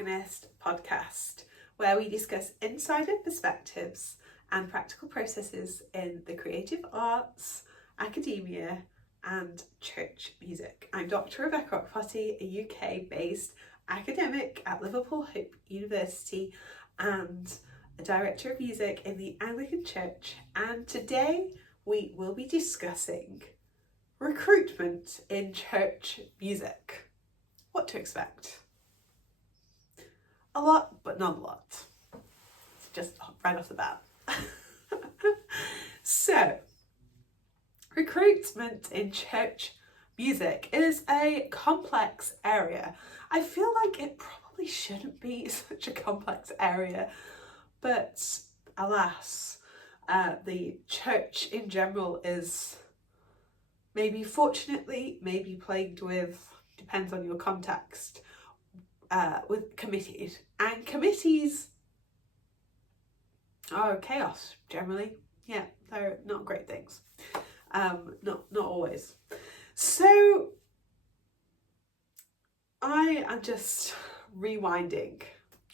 Organist podcast, where we discuss insider perspectives and practical processes in the creative arts, academia and church music. I'm Dr. Rebecca Rockpotty, a UK-based academic at Liverpool Hope University and a director of music in the Anglican Church, and today we will be discussing recruitment in church music. What to expect? A lot, but not a lot. It's just right off the bat. So, recruitment in church music is a complex area. I feel like it probably shouldn't be such a complex area, but alas, the church in general is maybe fortunately, maybe plagued with, depends on your context, with committees. And committees are chaos generally. Yeah, they're not great things. Not always. So I am just rewinding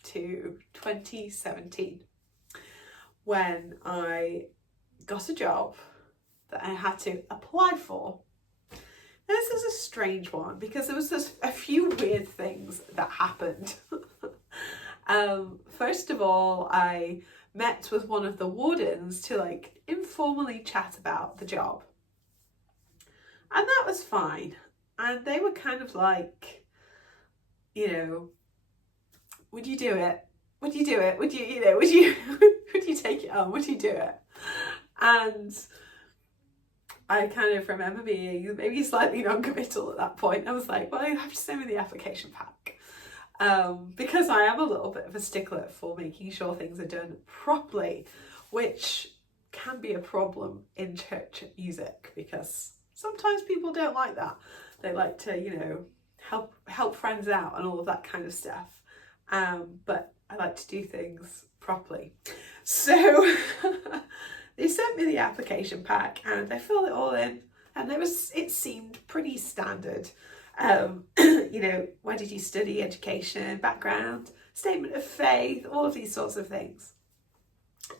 to 2017 when I got a job that I had to apply for. This is a strange one because there was just a few weird things that happened. First of all, I met with one of the wardens to informally chat about the job. And that was fine. And they were kind of like, would you do it? Would you do it? Would you would you take it on? Would you do it? And I kind of remember being maybe slightly non-committal at that point. I was like, well, you have to send me the application pack. Because I am a little bit of a stickler for making sure things are done properly, which can be a problem in church music because sometimes people don't like that. They like to, help friends out and all of that kind of stuff. But I like to do things properly. So they sent me the application pack and I filled it all in, and it seemed pretty standard. Where did you study, education, background, statement of faith, all of these sorts of things.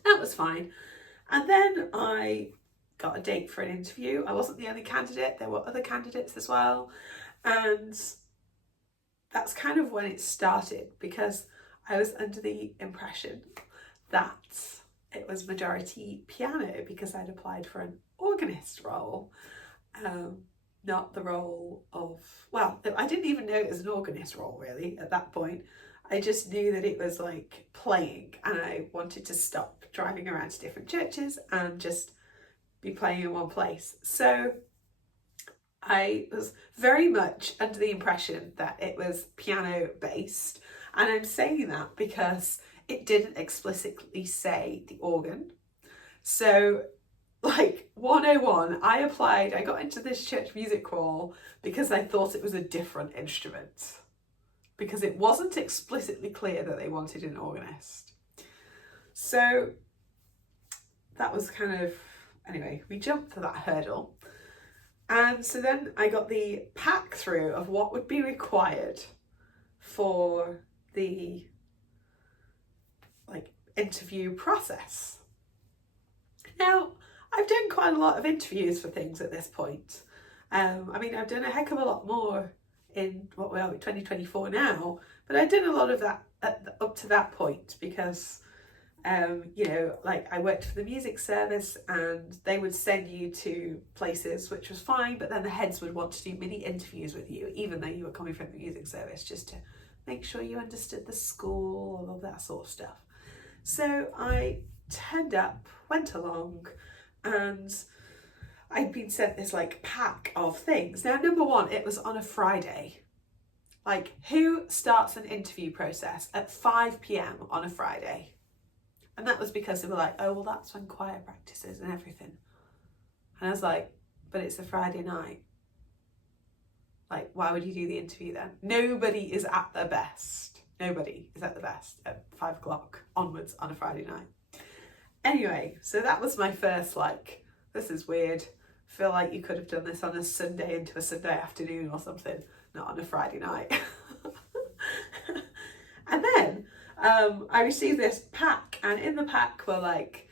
That was fine. And then I got a date for an interview. I wasn't the only candidate, there were other candidates as well. And that's kind of when it started, because I was under the impression that it was majority piano because I'd applied for an organist role. Not the role of, well, I didn't even know it was an organist role really at that point. I just knew that it was like playing, and I wanted to stop driving around to different churches and just be playing in one place. So I was very much under the impression that it was piano based, and I'm saying that because it didn't explicitly say the organ. So 101, I got into this church music role because I thought it was a different instrument, because it wasn't explicitly clear that they wanted an organist. So that was anyway, we jumped for that hurdle. And so then I got the pack through of what would be required for the interview process. Now, I've done quite a lot of interviews for things at this point. I've done a heck of a lot more in 2024 now, but I did a lot of that up to that point because, I worked for the music service and they would send you to places, which was fine, but then the heads would want to do mini interviews with you, even though you were coming from the music service, just to make sure you understood the score and all that sort of stuff. So I turned up, went along, and I'd been sent this pack of things. Now, number one, it was on a Friday. Who starts an interview process at 5 p.m. on a Friday? And that was because they were like, oh, well, that's when choir practices and everything. And I was like, but it's a Friday night. Why would you do the interview then? Nobody is at their best. Nobody is at the best at 5 o'clock onwards on a Friday night. Anyway, so that was my first this is weird. Feel like you could have done this on a Sunday into a Sunday afternoon or something, not on a Friday night. And I received this pack, and in the pack were like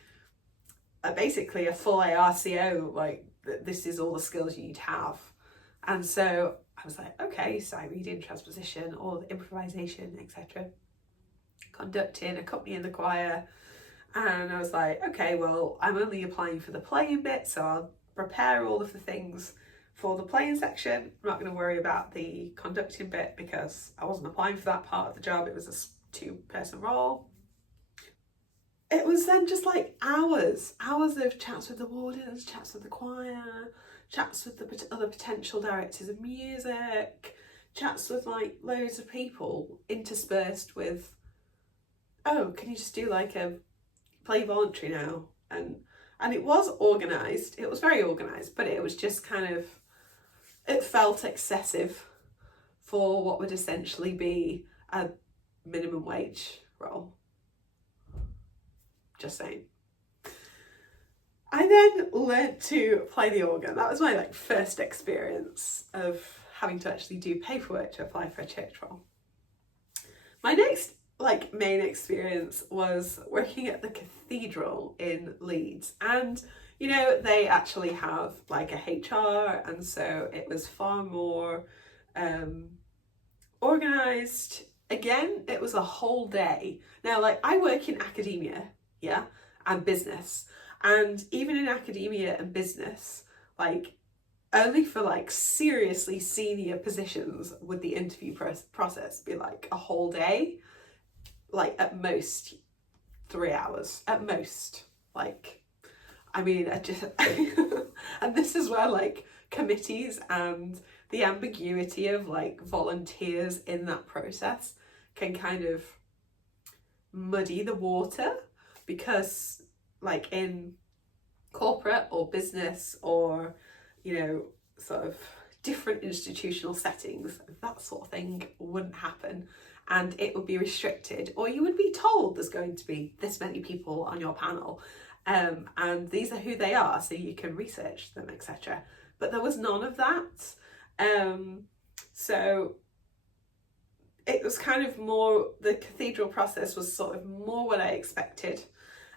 basically a full ARCO, like this is all the skills you need to have. And so I was like, okay, sight reading, transposition, all the improvisation, etc. Conducting, accompanying the choir. And I was like, okay, well, I'm only applying for the playing bit, so I'll prepare all of the things for the playing section. I'm not going to worry about the conducting bit because I wasn't applying for that part of the job. It was a 2-person role. It was then just like hours of chats with the wardens, chats with the choir, chats with the other potential directors of music, chats with like loads of people interspersed with, oh, can you just do like a play voluntary now? And it was organised, it was very organised, but it was just kind of, it felt excessive for what would essentially be a minimum wage role. Just saying. I then learnt to play the organ. That was my like first experience of having to actually do paperwork to apply for a church role. My next like main experience was working at the cathedral in Leeds, and you know, they actually have like a HR, and so it was far more organised. Again, it was a whole day. Now, like, I work in academia, yeah, and business, and even in academia and business, like, only for like seriously senior positions would the interview process be like a whole day, like at most 3 hours, at most. Like, I mean, I just and this is where like committees and the ambiguity of like volunteers in that process can kind of muddy the water, because like in corporate or business or, you know, sort of different institutional settings, that sort of thing wouldn't happen, and it would be restricted, or you would be told there's going to be this many people on your panel, and these are who they are, so you can research them, etc. But there was none of that. So it was kind of more, the cathedral process was sort of more what I expected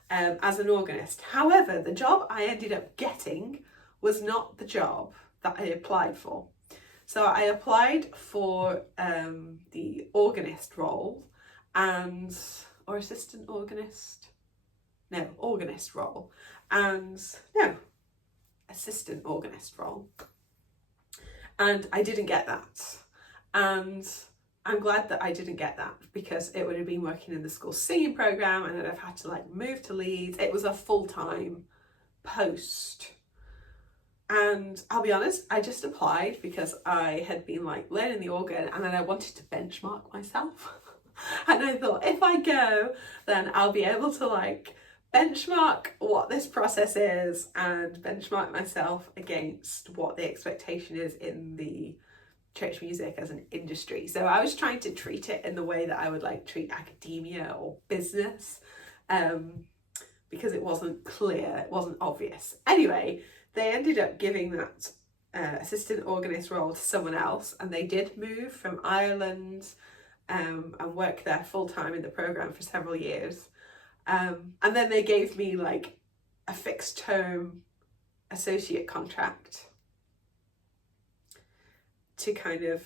as an organist. However, the job I ended up getting was not the job that I applied for. So I applied for the organist role or assistant organist? No, organist role. And no, assistant organist role. And I didn't get that. And I'm glad that I didn't get that, because it would have been working in the school singing programme, and I'd have had to like move to Leeds. It was a full-time post. And I'll be honest, I just applied because I had been like learning the organ, and then I wanted to benchmark myself. And I thought, if I go, then I'll be able to like benchmark what this process is and benchmark myself against what the expectation is in the church music as an industry. So I was trying to treat it in the way that I would like treat academia or business, because it wasn't clear, it wasn't obvious. Anyway, they ended up giving that assistant organist role to someone else, and they did move from Ireland and work there full-time in the programme for several years. And then they gave me like a fixed term associate contract to kind of,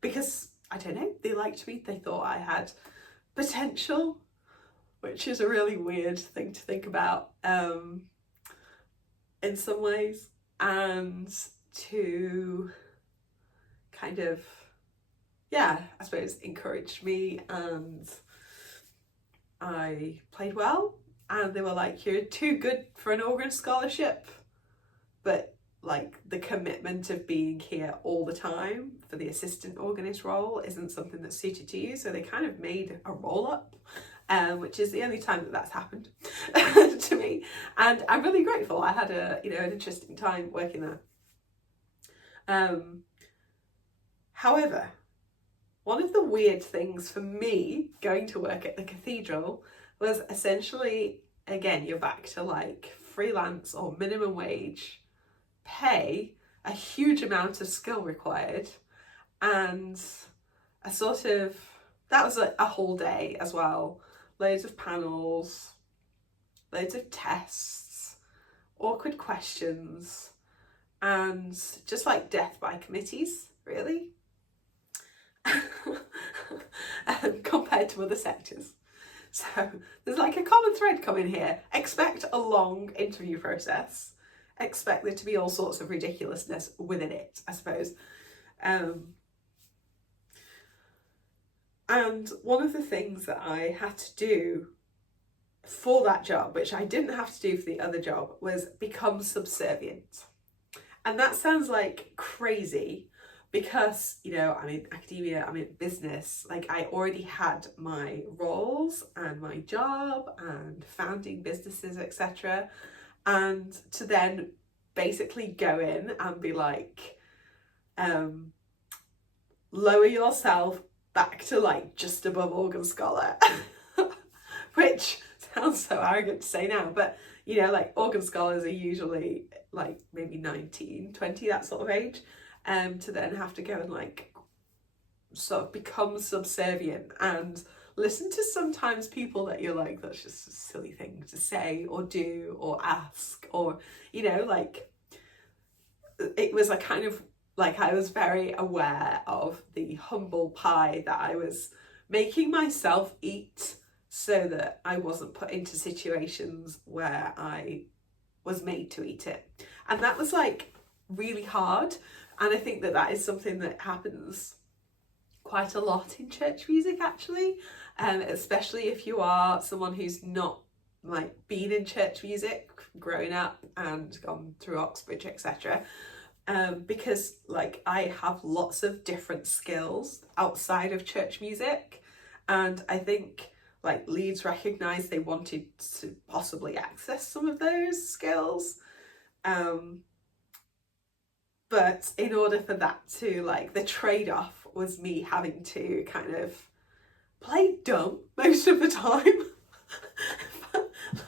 because I don't know, they liked me, they thought I had potential, which is a really weird thing to think about in some ways, and to kind of, yeah, I suppose encouraged me, and I played well, and they were like, you're too good for an organ scholarship, but like the commitment of being here all the time for the assistant organist role isn't something that's suited to you. So they kind of made a roll up, which is the only time that that's happened to me, and I'm really grateful. I had a, you know, an interesting time working there. However, one of the weird things for me going to work at the cathedral was essentially, again, you're back to like freelance or minimum wage pay, a huge amount of skill required, and a sort of that was a whole day as well. Loads of panels, loads of tests, awkward questions, and just like death by committees, really, compared to other sectors. So there's like a common thread coming here. Expect a long interview process. Expect there to be all sorts of ridiculousness within it, I suppose. And one of the things that I had to do for that job, which I didn't have to do for the other job, was become subservient. And that sounds like crazy because, you know, I'm in academia, I'm in business, like I already had my roles and my job and founding businesses, etc. And to then basically go in and be like, lower yourself back to like just above organ scholar, which sounds so arrogant to say now, but you know, like organ scholars are usually like maybe 19, 20, that sort of age, to then have to go and like sort of become subservient and listen to sometimes people that you're like, that's just a silly thing to say or do or ask, or, you know, like it was a kind of like, I was very aware of the humble pie that I was making myself eat so that I wasn't put into situations where I was made to eat it. And that was like really hard. And I think that that is something that happens quite a lot in church music, actually, especially if you are someone who's not like been in church music growing up and gone through Oxbridge, etc. Because like I have lots of different skills outside of church music, and I think like Leeds recognised they wanted to possibly access some of those skills, but in order for that to, like, the trade-off was me having to kind of play dumb most of the time.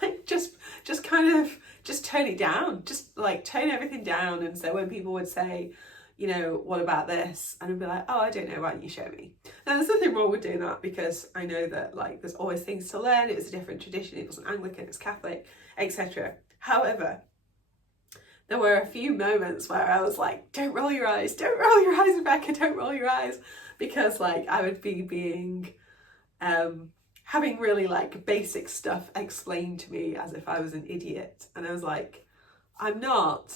Like just kind of just tone it down, just like tone everything down. And so when people would say, you know, what about this? And I'd be like, oh, I don't know, why don't you show me? Now there's nothing wrong with doing that, because I know that like there's always things to learn. It was a different tradition, it wasn't Anglican, it was Catholic, etc. However, there were a few moments where I was like, don't roll your eyes, Rebecca, don't roll your eyes. Because like I would be being, having really like basic stuff explained to me as if I was an idiot. And I was like, I'm not.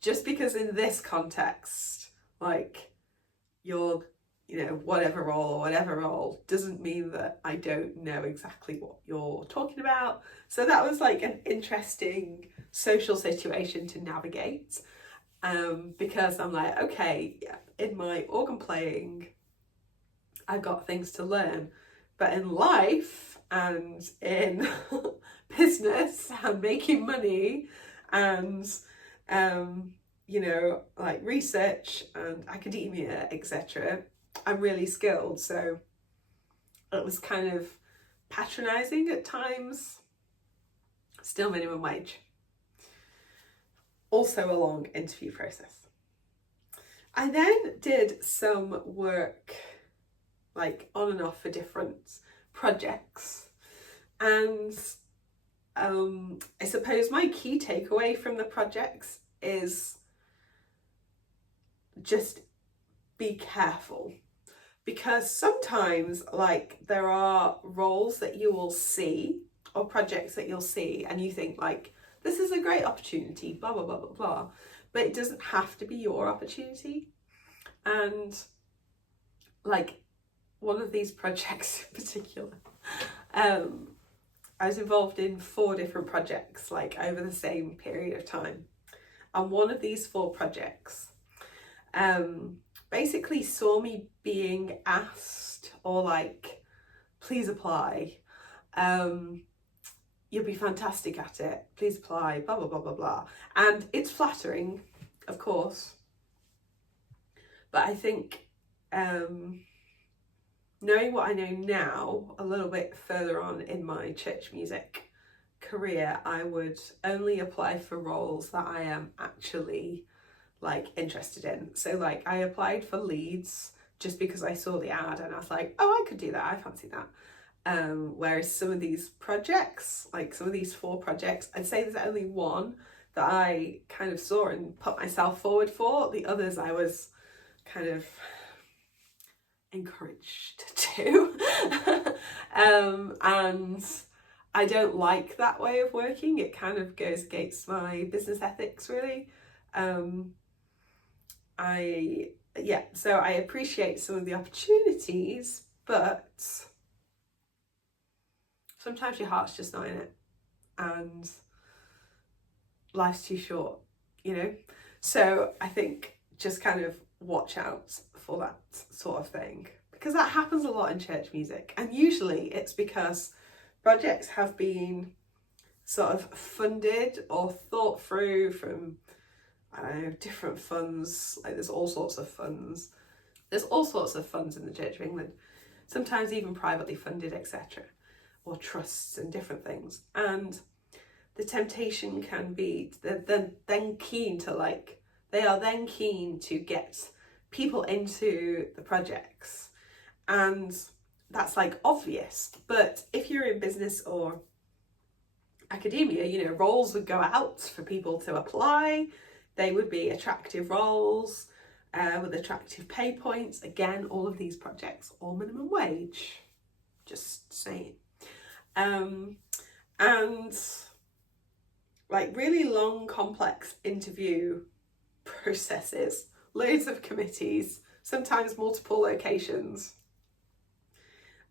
Just because in this context, like you're, you know, whatever role doesn't mean that I don't know exactly what you're talking about. So that was like an interesting social situation to navigate, because I'm like, okay, yeah, in my organ playing, I've got things to learn, but in life and in business and making money and you know, like research and academia, etc., I'm really skilled. So it was kind of patronizing at times. Still minimum wage. Also a long interview process. I then did some work like on and off for different projects, and I suppose my key takeaway from the projects is just be careful, because sometimes like there are roles that you will see or projects that you'll see and you think like, this is a great opportunity, blah blah blah blah blah, but it doesn't have to be your opportunity. And like one of these projects in particular, I was involved in 4 different projects like over the same period of time, and one of these 4 projects basically saw me being asked, or like, please apply, you'll be fantastic at it, please apply, blah blah blah blah blah. And it's flattering, of course, but I think knowing what I know now, a little bit further on in my church music career, I would only apply for roles that I am actually like interested in. So like I applied for Leeds just because I saw the ad and I was like, oh, I could do that, I fancy that. Whereas some of these projects, like some of these 4 projects, I'd say there's only one that I kind of saw and put myself forward for. The others I was kind of encouraged to. And I don't like that way of working. It kind of goes against my business ethics, really. So I appreciate some of the opportunities, but sometimes your heart's just not in it, and life's too short, you know? So I think just kind of watch out for that sort of thing, because that happens a lot in church music. And usually it's because projects have been sort of funded or thought through from, I don't know, different funds. Like there's all sorts of funds. There's all sorts of funds in the Church of England, sometimes even privately funded, etc., or trusts and different things. And the temptation can be they're then keen to get people into the projects, and that's like obvious. But if you're in business or academia, you know, roles would go out for people to apply. They would be attractive roles with attractive pay points. Again, all of these projects, all minimum wage, just saying. And like really long, complex interview processes, loads of committees, sometimes multiple locations.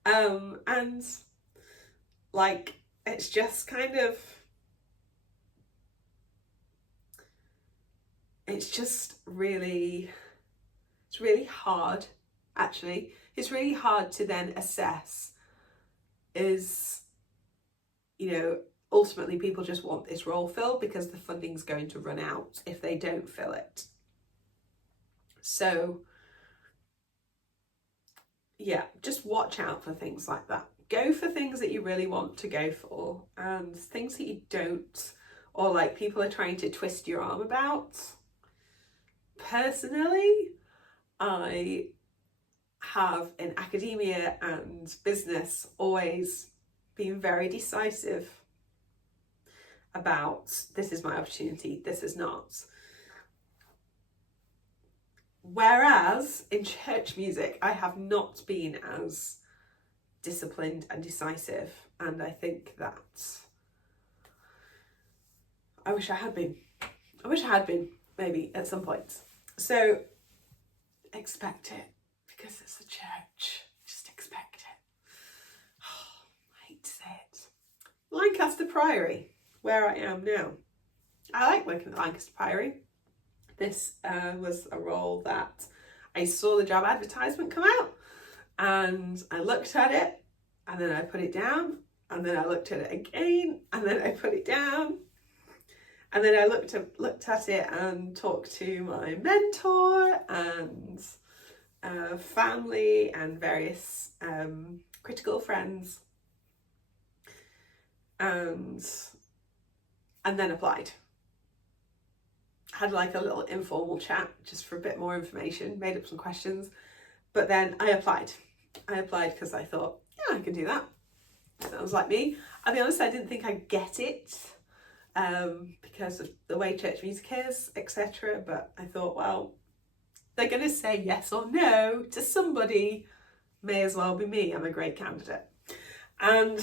And like, it's just kind of, it's really hard, actually. It's really hard to then assess, is, you know, ultimately people just want this role filled because the funding's going to run out if they don't fill it. So yeah, just watch out for things like that. Go for things that you really want to go for, and things that you don't, or like people are trying to twist your arm about. Personally, I have in academia and business always been very decisive about, this is my opportunity, this is not. Whereas in church music, I have not been as disciplined and decisive, and I think that I wish I had been maybe at some point. So expect it, because it's the church. Just expect it. Oh, I hate to say it. Lancaster Priory, where I am now. I like working at Lancaster Priory. This was a role that I saw the job advertisement come out, and I looked at it, and then I put it down, and then I looked at it again, and then I put it down. And then I looked at it and talked to my mentor and family and various critical friends, and then applied. Had like a little informal chat just for a bit more information, made up some questions, but then I applied. Because I thought, yeah, I can do that. Sounds like me. I'll be honest, I didn't think I'd get it, because of the way church music is, etc. But I thought, well, they're going to say yes or no to somebody, may as well be me. I'm a great candidate. And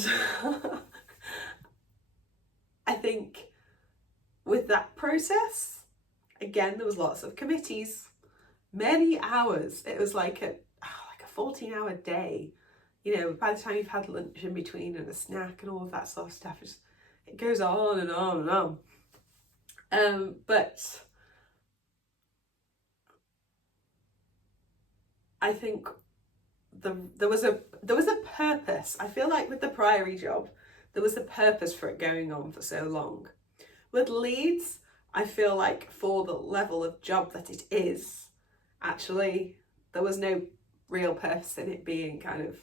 I think with that process, again, there was lots of committees, many hours. It was like a 14-hour day. You know, by the time you've had lunch in between and a snack and all of that sort of stuff, it goes on and on and on. But I think there was a purpose. I feel like with the Priory job, there was a purpose for it going on for so long. With Leeds, I feel like for the level of job that it is, actually, there was no real purpose in it being kind of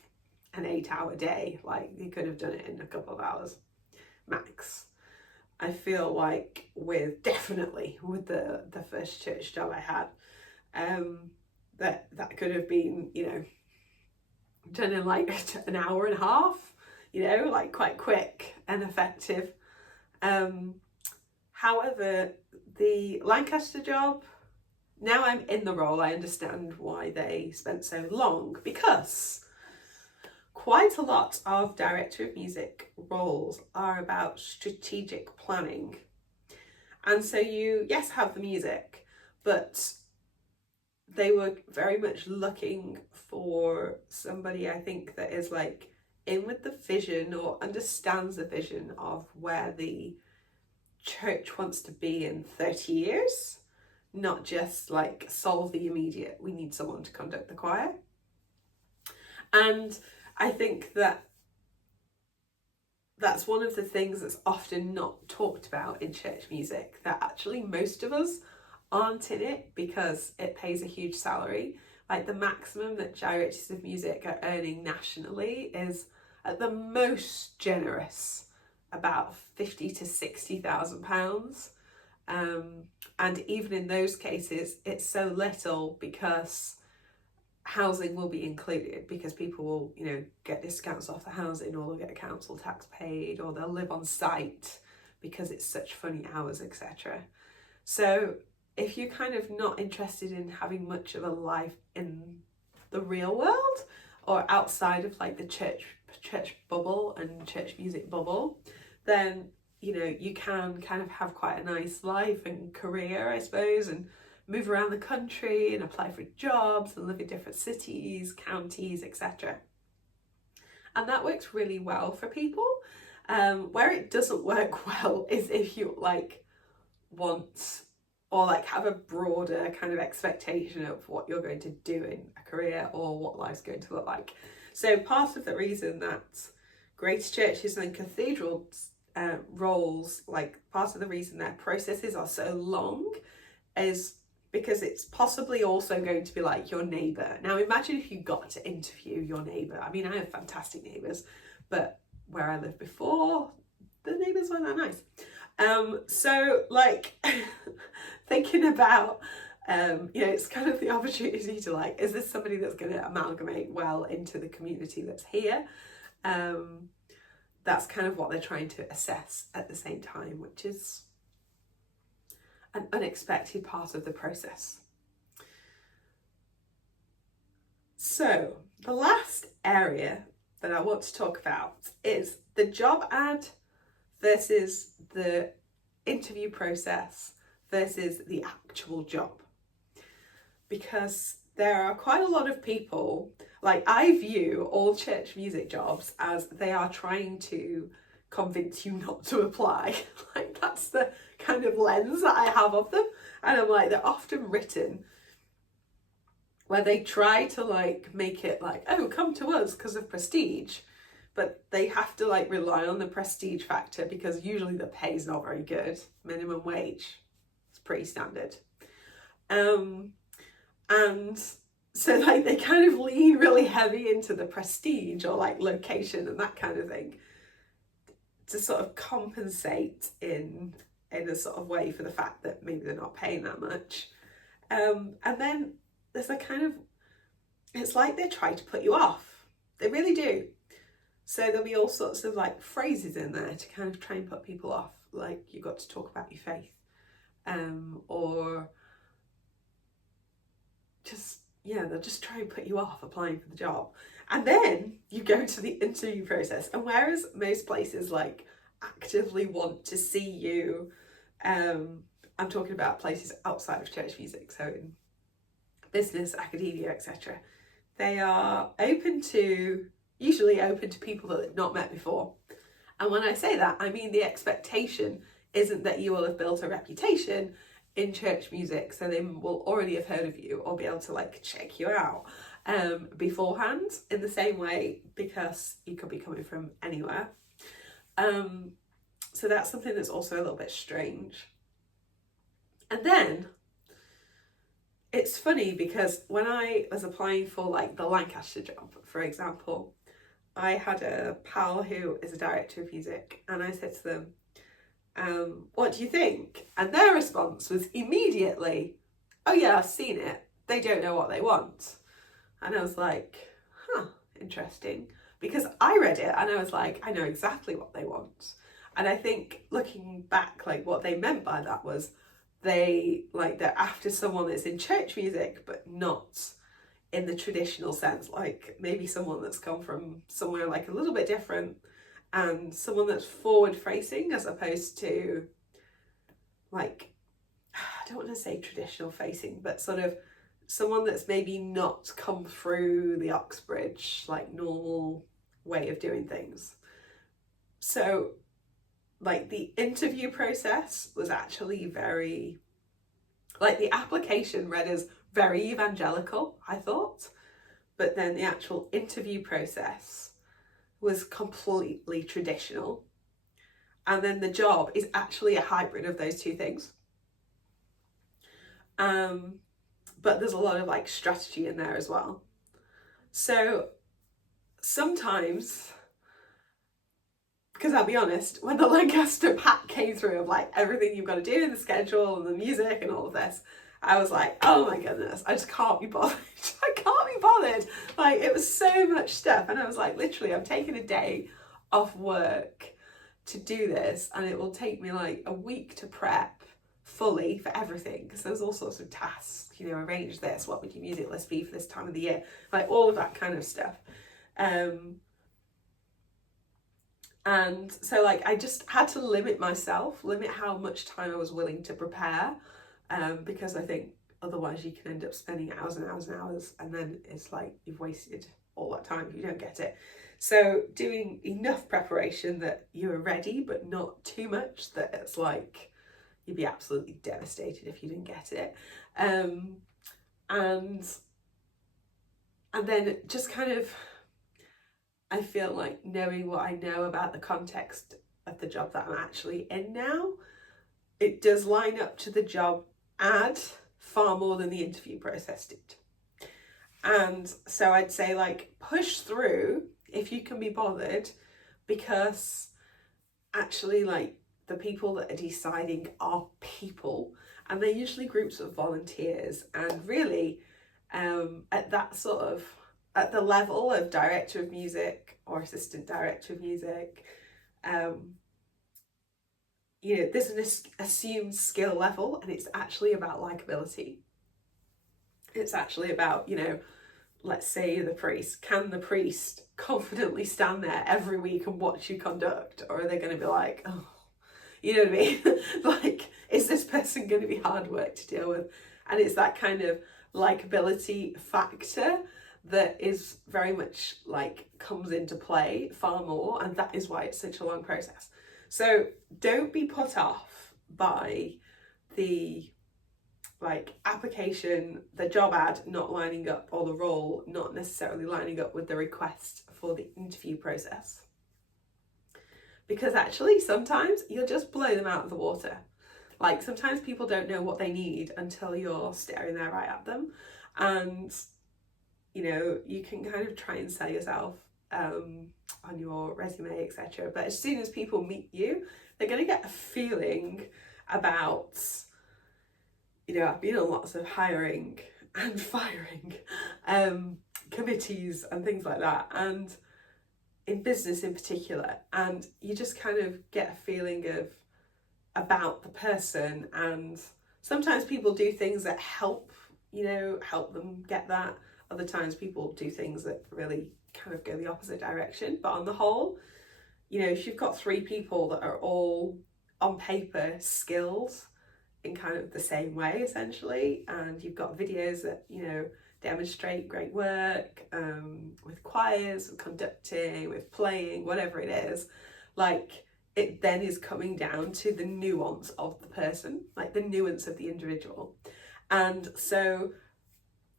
an 8-hour day. Like, you could have done it in a couple of hours max. I feel like definitely with the first church job I had, that could have been, done in like an hour and a half, like quite quick and effective. However, the Lancaster job, now I'm in the role, I understand why they spent so long, because quite a lot of director of music roles are about strategic planning. And so you, yes, have the music, but they were very much looking for somebody, I think, that is like in with the vision or understands the vision of where the church wants to be in 30 years, not just like solve the immediate, we need someone to conduct the choir. And I think that's one of the things that's often not talked about in church music, that actually most of us aren't in it because it pays a huge salary. Like the maximum that directors of music are earning nationally is at the most generous about £50,000 to £60,000. And even in those cases, it's so little because housing will be included, because people will, get discounts off the housing, or they'll get a council tax paid, or they'll live on site because it's such funny hours, etc. So if you're kind of not interested in having much of a life in the real world or outside of like the church bubble and church music bubble, then you can kind of have quite a nice life and career, I suppose, and move around the country and apply for jobs and live in different cities, counties, etc. And that works really well for people. Where it doesn't work well is if you want, or have a broader kind of expectation of what you're going to do in a career or what life's going to look like. So part of the reason that greater churches and cathedrals roles, part of the reason their processes are so long is because it's possibly also going to be like your neighbour. Now imagine if you got to interview your neighbour. I mean, I have fantastic neighbours, but where I lived before, the neighbours weren't that nice. So thinking about, it's kind of the opportunity to is this somebody that's going to amalgamate well into the community that's here? That's kind of what they're trying to assess at the same time, which is an unexpected part of the process. So the last area that I want to talk about is the job ad versus the interview process versus the actual job. Because there are quite a lot of people, I view all church music jobs as they are trying to convince you not to apply. That's the kind of lens that I have of them. And I'm they're often written where they try to make it oh, come to us because of prestige, but they have to rely on the prestige factor because usually the pay is not very good. Minimum wage, it's pretty standard. And so they kind of lean really heavy into the prestige or location and that kind of thing to sort of compensate in a sort of way for the fact that maybe they're not paying that much. And then there's it's like they try to put you off. They really do. So there'll be all sorts of phrases in there to kind of try and put people off. You've got to talk about your faith. Or just, they'll just try and put you off applying for the job. And then you go to the interview process. And whereas most places actively want to see you, I'm talking about places outside of church music, so in business, academia, etc. They are usually open to people that they've not met before. And when I say that, I mean the expectation isn't that you will have built a reputation in church music, so they will already have heard of you or be able to check you out beforehand in the same way, because you could be coming from anywhere. So that's something that's also a little bit strange. And then it's funny because when I was applying for the Lancaster job, for example, I had a pal who is a director of music, and I said to them, what do you think? And their response was immediately, oh yeah, I've seen it, they don't know what they want. And I was like, huh, interesting. Because I read it and I was like, I know exactly what they want. And I think looking back, like what they meant by that was they're after someone that's in church music, but not in the traditional sense, like maybe someone that's come from somewhere like a little bit different, and someone that's forward facing as opposed to like, I don't want to say traditional facing, but sort of someone that's maybe not come through the Oxbridge like normal way of doing things. So like the interview process was actually very, like the application read as very evangelical, I thought, but then the actual interview process was completely traditional. And then the job is actually a hybrid of those two things. But there's a lot of like strategy in there as well. So sometimes, because I'll be honest, when the Lancaster pack came through of like everything you've got to do in the schedule and the music and all of this, I was like, oh my goodness, I just can't be bothered. I can't be bothered. Like it was so much stuff. And I was like, literally, I'm taking a day off work to do this, and it will take me like a week to prep fully for everything, because there's all sorts of tasks, you know, arrange this, what would your music list be for this time of the year, like all of that kind of stuff. And so like I just had to limit how much time I was willing to prepare, because I think otherwise you can end up spending hours and hours and hours, and then it's like you've wasted all that time if you don't get it. So doing enough preparation that you are ready, but not too much that it's like you'd be absolutely devastated if you didn't get it. And then just kind of, I feel like knowing what I know about the context of the job that I'm actually in now, it does line up to the job ad far more than the interview process did. And so I'd say like push through if you can be bothered, because actually like the people that are deciding are people, and they're usually groups of volunteers. And really at the level of director of music or assistant director of music, you know, there's an assumed skill level, and it's actually about likability. It's actually about, you know, let's say the priest, can the priest confidently stand there every week and watch you conduct? Or are they going to be like, oh, you know what I mean? Like, is this person going to be hard work to deal with? And it's that kind of likability factor that is very much like comes into play far more. And that is why it's such a long process. So don't be put off by the like application, the job ad not lining up, or the role not necessarily lining up with the request for the interview process. Because actually sometimes you'll just blow them out of the water. Like sometimes people don't know what they need until you're staring there right at them. And, you know, you can kind of try and sell yourself on your resume, etc. But as soon as people meet you, they're going to get a feeling about, you know, I've been on lots of hiring and firing committees and things like that, and in business in particular, and you just kind of get a feeling of about the person. And sometimes people do things that help them get that. Other times people do things that really kind of go the opposite direction. But on the whole, you know, if you've got 3 people that are all on paper skilled in kind of the same way essentially, and you've got videos that, you know, demonstrate great work with choirs, with conducting, with playing, whatever it is, like it then is coming down to the nuance of the person, like the nuance of the individual. And so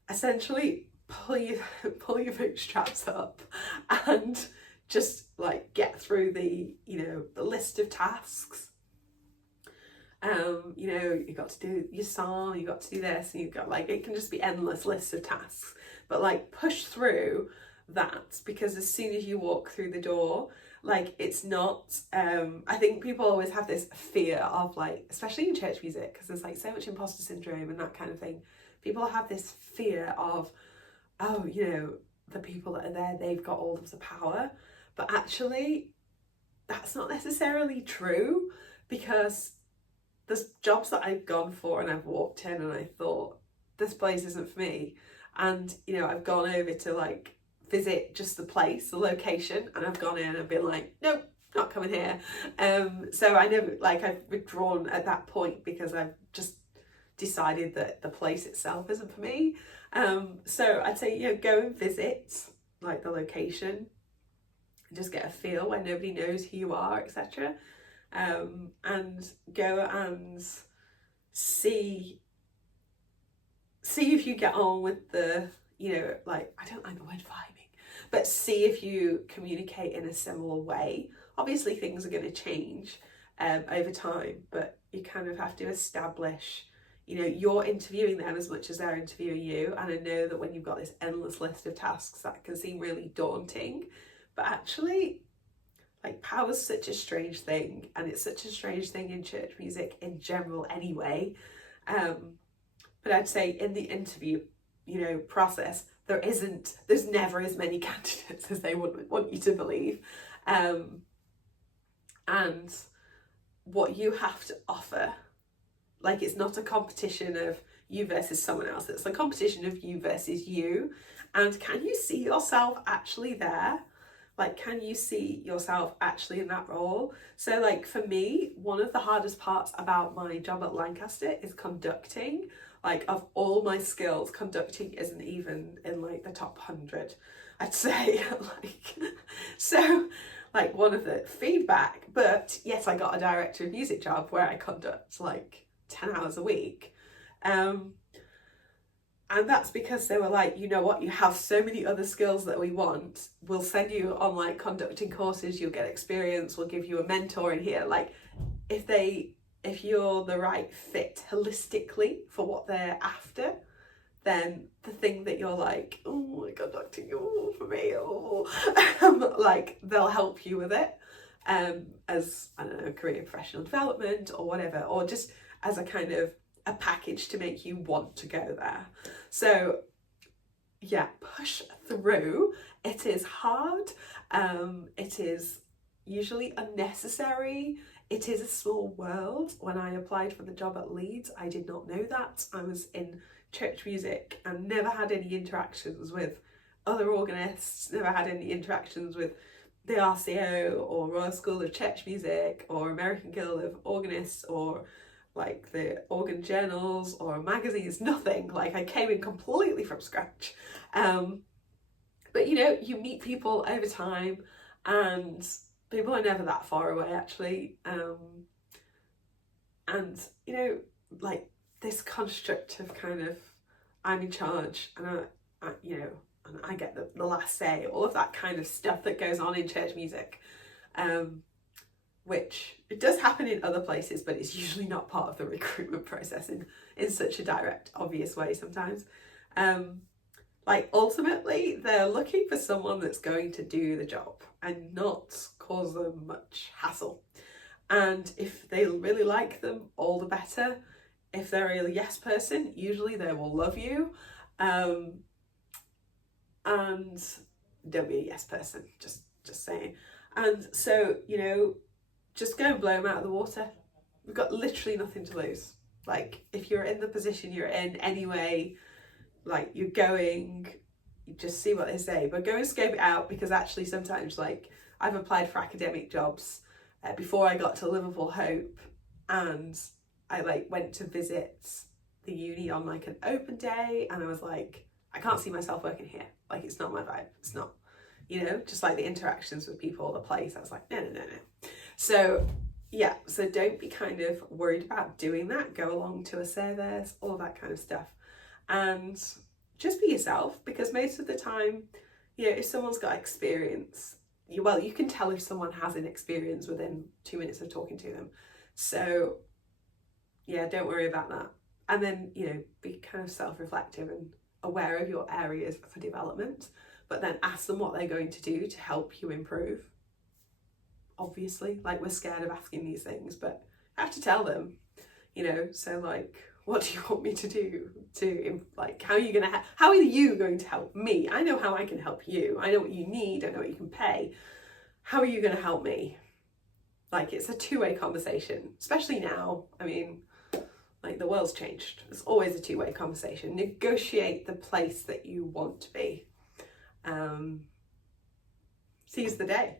essentially pull your bootstraps up and just like get through the, you know, the list of tasks. You know, you got to do your song, you got to do this, and you've got like, it can just be endless lists of tasks, but like push through that, because as soon as you walk through the door, like it's not, I think people always have this fear of like, especially in church music, because there's like so much imposter syndrome and that kind of thing. people have this fear of, oh, you know, the people that are there, they've got all of the power. But actually, that's not necessarily true, because there's jobs that I've gone for and I've walked in and I thought, this place isn't for me. And, you know, I've gone over to like visit just the place, the location, and I've gone in and been like, nope, not coming here. So I never, like, I've withdrawn at that point because I've just decided that the place itself isn't for me. So I'd say, you know, go and visit like the location, just get a feel where nobody knows who you are, etc. And go and see if you get on with the, you know, like, I don't like the word vibing, but see if you communicate in a similar way. Obviously things are going to change over time, but you kind of have to establish, you know, you're interviewing them as much as they're interviewing you. And I know that when you've got this endless list of tasks, that can seem really daunting, but actually, like, power's such a strange thing, and it's such a strange thing in church music in general anyway. But I'd say in the interview, you know, process, there's never as many candidates as they would want you to believe. And what you have to offer, like, it's not a competition of you versus someone else, it's a competition of you versus you. And can you see yourself actually there? Like, can you see yourself actually in that role? So, like, for me, one of the hardest parts about my job at Lancaster is conducting. Like, of all my skills, conducting isn't even in like the top 100, I'd say. Like, so, like, one of the feedback, but yes, I got a director of music job where I conduct like 10 hours a week. And that's because they were like, you know what, you have so many other skills that we want. We'll send you on like conducting courses, you'll get experience, we'll give you a mentor in here. Like, if you're the right fit holistically for what they're after, then the thing that you're like, oh, conducting, oh, for me, oh, like, they'll help you with it, as, I don't know, career professional development or whatever, or just as a kind of a package to make you want to go there. So yeah, push through. It is hard. It is usually unnecessary. It is a small world. When I applied for the job at Leeds, I did not know that. I was in church music and never had any interactions with other organists, never had any interactions with the RCO or Royal School of Church Music or American Guild of Organists or like the organ journals or magazines, nothing. Like, I came in completely from scratch. But you know, you meet people over time, and people are never that far away actually. And you know, like, this construct of kind of, I'm in charge and I you know, and I get the last say, all of that kind of stuff that goes on in church music, which it does happen in other places, but it's usually not part of the recruitment process in such a direct, obvious way sometimes. Like, ultimately, they're looking for someone that's going to do the job and not cause them much hassle. And if they really like them, all the better. If they're a yes person, usually they will love you. And don't be a yes person, just saying. And so, you know, just go and blow them out of the water. We've got literally nothing to lose. Like, if you're in the position you're in anyway, like, you're going, you just see what they say, but go and scope it out, because actually sometimes, like, I've applied for academic jobs before I got to Liverpool Hope, and I like went to visit the uni on like an open day, and I was like, I can't see myself working here. Like, it's not my vibe. It's not, you know, just like the interactions with people, the place. I was like, no. So yeah, so don't be kind of worried about doing that. Go along to a service, all that kind of stuff. And just be yourself, because most of the time, you know, if someone's got experience, you can tell if someone has an experience within 2 minutes of talking to them. So yeah, don't worry about that. And then, you know, be kind of self-reflective and aware of your areas for development, but then ask them what they're going to do to help you improve. Obviously, like, we're scared of asking these things, but I have to tell them, you know. So like, what do you want me to do to, like, how are you going to help me? I know how I can help you. I know what you need. I know what you can pay. How are you going to help me? Like, it's a two-way conversation, especially now. I mean, like, the world's changed. It's always a two-way conversation. Negotiate the place that you want to be. Seize the day.